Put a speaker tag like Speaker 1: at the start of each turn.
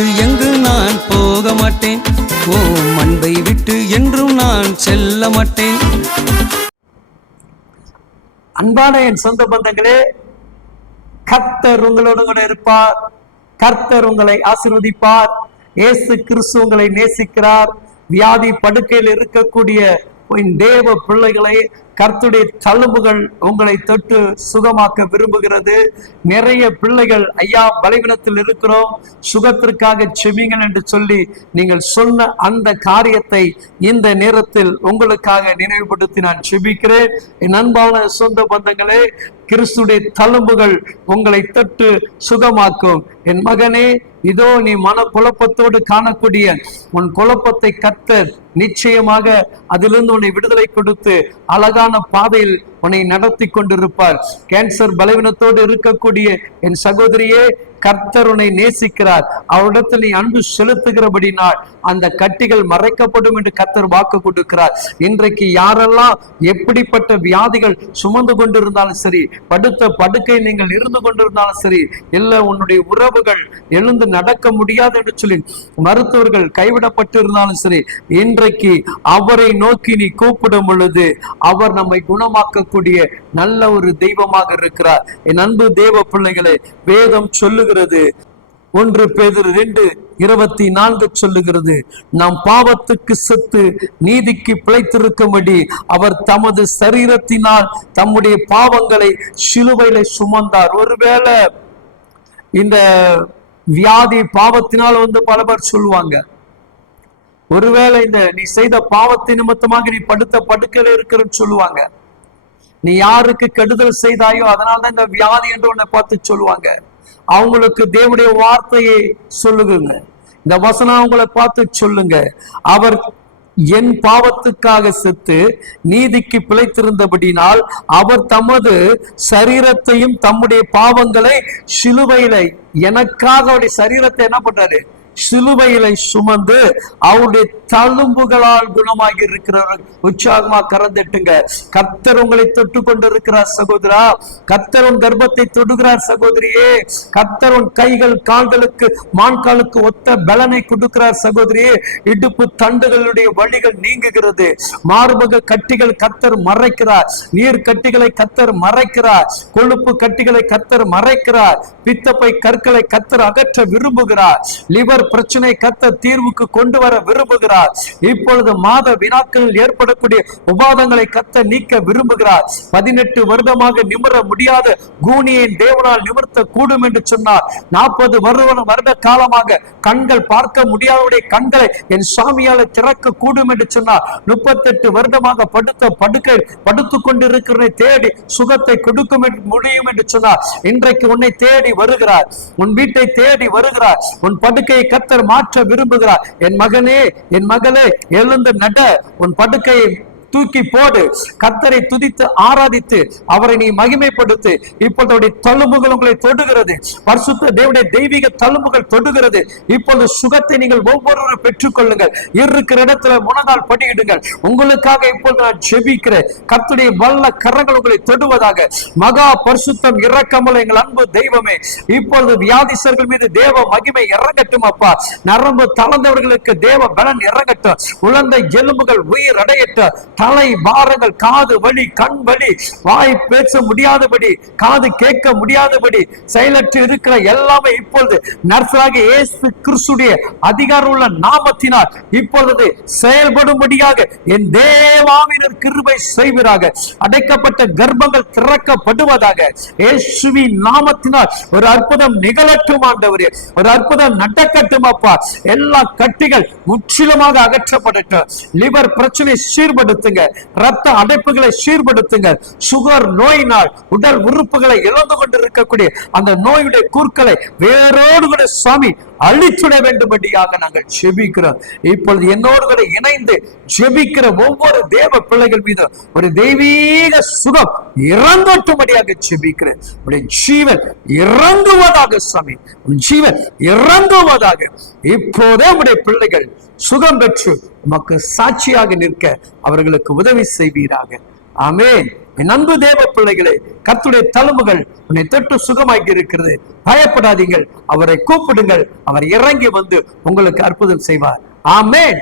Speaker 1: விட்டு எங்கு நான் போக மாட்டேன்? ஓ அன்பை விட்டு என்றும் நான் செல்ல மாட்டேன்.
Speaker 2: அன்பான என் சொந்த பந்தங்களே கர்த்தர் உங்களோடு கூட இருப்பார். கர்த்தர் உங்களை ஆசிர்வதிப்பார். இயேசு கிறிஸ்து உங்களை நேசிக்கிறார். வியாதி படுக்கையில் இருக்கக்கூடிய தேவ பிள்ளைகளை கர்த்துடைய தழும்புகள் உங்களை தொட்டு சுகமாக்க விரும்புகிறது. நிறைய பிள்ளைகள் ஐயா பலவீனத்தில் இருக்கிறோம். சுகத்திற்காக செவிங்கள் என்று சொல்லி நீங்கள் சொன்ன அந்த காரியத்தை இந்த நேரத்தில் உங்களுக்காக நினைவுபடுத்தி நான் செபிக்கிறேன் என் அன்பான சொந்த பந்தங்களே கிறிஸ்துடைய தழும்புகள் உங்களை தொட்டு சுகமாக்கும். என் மகனே இதோ நீ மன குழப்பத்தோடு காணக்கூடிய உன் குழப்பத்தை கத்தர் நிச்சயமாக அதிலிருந்து உன்னை விடுதலை கொடுத்து அழகான பாதையில் உன்னை நடத்தி கொண்டிருப்பார். கேன்சர் பலவீனத்தோடு இருக்கக்கூடிய என் சகோதரியே கர்த்தர் உன்னை நேசிக்கிறார். அவரிடத்தில் நீ அன்பு செலுத்துகிறபடினால் அந்த கட்டிகள் மறைக்கப்படும் என்று கர்த்தர் வாக்கு கொடுக்கிறார். இன்றைக்கு யாரெல்லாம் எப்படிப்பட்ட வியாதிகள் சுமந்து கொண்டிருந்தாலும் சரி படுத்த படுக்கை நீங்கள் இருந்து கொண்டிருந்தாலும் சரி இல்ல உன்னுடைய உறவுகள் எழுந்து நடக்க முடியாது என்று சொல்லி மருத்துவர்கள் கைவிடப்பட்டு இருந்தாலும் சரி இன்றைக்கு அவரை நோக்கி நீ கூப்பிடும் பொழுது அவர் நம்மை கொடுக்கக்கூடிய நல்ல ஒரு தெய்வமாக இருக்கிறார். என் அன்பு தேவ பிள்ளைகளை வேதம் சொல்லுகிறது. ஒன்று பேதர் ரெண்டு இருபத்தி நான்கு சொல்லுகிறது. நாம் பாவத்துக்கு செத்து நீதிக்கு பிழைத்திருக்கும்படி அவர் தமது சரீரத்தினால் தம்முடைய பாவங்களை சிலுவையில சுமந்தார். ஒருவேளை இந்த வியாதி பாவத்தினால் வந்து பல பேர் சொல்லுவாங்க. ஒருவேளை இந்த நீ செய்த பாவத்தை நிமித்தமாக நீ படுத்த படுக்கையில இருக்கிறன்னு சொல்லுவாங்க. நீ யாருக்கு கெடுதல் செய்தாயோ அதனாலதான் இந்த வியாதி என்று உன்னை பார்த்து சொல்லுவாங்க. அவங்களுக்கு தேவனுடைய வார்த்தையை சொல்லுங்க இந்த வசனம் அவங்கள பார்த்து சொல்லுங்க. அவர் என் பாவத்துக்காக செத்து நீதிக்கு பிழைத்திருந்தபடினால் அவர் தமது சரீரத்தையும் தம்முடைய பாவங்களை சிலுவையில எனக்காக அவருடைய சரீரத்தை என்ன பண்றாரு? சிலுவையிலை சுமந்து அவருடைய தழும்புகளால் குணமாகி இருக்கிறவர் உற்சாகமா கறந்துட்டுங்க கத்தர் உங்களை தொட்டு கொண்டு இருக்கிறார் சகோதரா. கத்தர் உன் கர்ப்பத்தை தொடுகிறார் சகோதரியே. கத்தர் உன் கைகள் கால்களுக்கு மான்காலுக்கு ஒத்த பலனை கொடுக்கிறார் சகோதரியே. இடுப்பு தண்டுகளுடைய வழிகள் நீங்குகிறது. மார்பக கட்டிகள் கத்தர் மறைக்கிறார். நீர் கட்டிகளை கத்தர் மறைக்கிறார். கொழுப்பு கட்டிகளை கத்தர் மறைக்கிறார். பித்தப்பை கற்களை கத்தர் அகற்ற விரும்புகிறார். லிவர் பிரச்சனை கத்த தீர்வுக்கு கொண்டு வர விரும்புகிறார். இப்பொழுது மாத வினாக்களில் ஏற்படக்கூடிய உபாதங்களை கத்த நீக்க விரும்புகிறார். பதினெட்டு வருடமாக நிமிர முடியாத கூனியின் தேவனால் நிமிர்த்த கூடும் என்று சொன்னார். நாற்பது வருட வருட காலமாக கண்கள் பார்க்க முடியாதவுடைய கண்களை என் சாமியால திறக்க கூடும் என்று சொன்னார். முப்பத்தெட்டு வருடமாக படுத்த படுக்கை படுத்துக் கொண்டிருக்கிறனை தேடி சுகத்தை கொடுக்கும் முடியும் என்று சொன்னார். இன்றைக்கு உன்னை தேடி வருகிறார். உன் வீட்டை தேடி வருகிறார். உன் படுக்கையை கத்தர் மாற்ற விரும்புகிறார். என் மகனே என் மகளே எழுந்து நட. உன் படுக்கையை தூக்கி போடு. கத்தரை துதித்து ஆராதித்து அவரை நீ மகிமைப்படுத்து. இப்பொழுது தழும்புகள் உங்களை தொடுகிறது. பரிசுத்த தேவனுடைய தெய்வீக தழும்புகள் தொடுகிறது. இப்பொழுது சுகத்தை நீங்கள் ஒவ்வொருவரும் பெற்றுக்கொள்ளுங்கள். இருக்கிற இடத்துல முனகால் படியிடுங்கள். உங்களுக்காக இப்பொழுது நான் ஜெபிக்கிறேன் கத்துடைய வல்ல கரங்கள் உங்களை தொடுவதாக. மகா பரிசுத்தம் இறக்கமல் எங்கள் அன்பு தெய்வமே இப்பொழுது வியாதிசர்கள் மீது தேவ மகிமை இறங்கட்டும் அப்பா. நரம்பு தளர்ந்தவர்களுக்கு தேவ பலன் இறங்கட்டும். உழந்த எலும்புகள் உயிர் அடையட்டும். தலை பாரங்கள் காது வலி கண் வலி வாய் பேச முடியாதபடி காது கேட்க முடியாதபடி செயலற்று இருக்கிற எல்லாமே இப்பொழுது நர்சராக இயேசு கிறிஸ்துடைய அதிகாரம் உள்ள நாமத்தினால் இப்பொழுது செயல்படும்படியாக என் தேவாவினர் கிருபை செய்வதாக அடைக்கப்பட்ட கர்ப்பங்கள் திறக்கப்படுவதாக இயேசுவின் நாமத்தினால் ஒரு அற்புதம் நிகழட்டும் ஆண்டவரே ஒரு அற்புதம் நடக்கட்டும் அப்பா. எல்லா கட்டிகள் முற்றிலுமாக அகற்றப்படட்டும். லிவர் பிரச்சனை சீர்படுத்த சீர்படுத்துங்க ரத்த அடைப்புகளை சீர்படுத்துங்க. சுகர் நோயினால் உடல் உறுப்புகளை இழந்து கொண்டிருக்கக்கூடிய அந்த நோயுடைய கூர்க்களை வேரோடு கூட சுவாமி அழிச்சுட வேண்டும்படியாக நாங்கள் செபிக்கிறோம் இப்பொழுது என்னோடு கூட இணைந்து ஜெபிக்கிற ஒவ்வொரு தேவ பிள்ளைகள் மீது ஒரு தெய்வீக சுகம் இறங்கட்டும்படியாக செபிக்கிறேன் உடைய ஜீவன் இறங்குவதாக சாமி உன் ஜீவன் இறங்குவதாக. இப்போதே உடைய பிள்ளைகள் சுகம் பெற்று உமக்கு சாட்சியாக நிற்க அவர்களுக்கு உதவி செய்வீராக. ஆமென். என் அன்பு தேவ பிள்ளைகளே கத்துடைய தழும்புகள் உன்னை தொட்டு சுகமாக்கி இருக்கிறது. பயப்படாதீங்கள். அவரை கூப்பிடுங்கள். அவர் இறங்கி வந்து உங்களுக்கு அற்புதம் செய்வார். ஆமேன்.